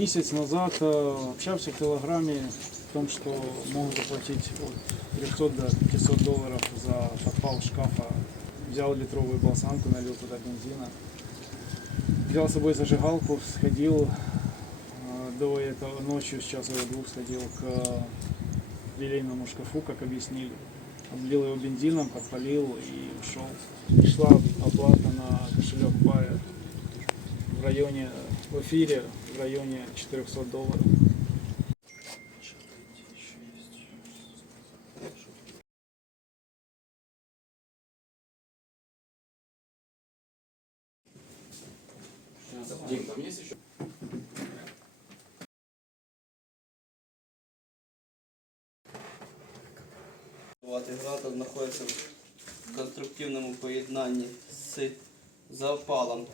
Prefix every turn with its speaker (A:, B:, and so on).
A: месяц назад э, общался в Телеграме о том, что могут заплатить от 300 до 500 долларов за подпал шкафа. Взял литровую болсанку, налил туда бензина. Взял с собой зажигалку, сходил э, до этого ночью, с часу до двух сходил к лилейному шкафу, как объяснили. Облил его бензином, подпалил и ушел. Пришла оплата на в районе, в эфире в районе 400 долларов.
B: Дим, там есть еще?
C: Гранта знаходиться в конструктивному поєднанні з запалом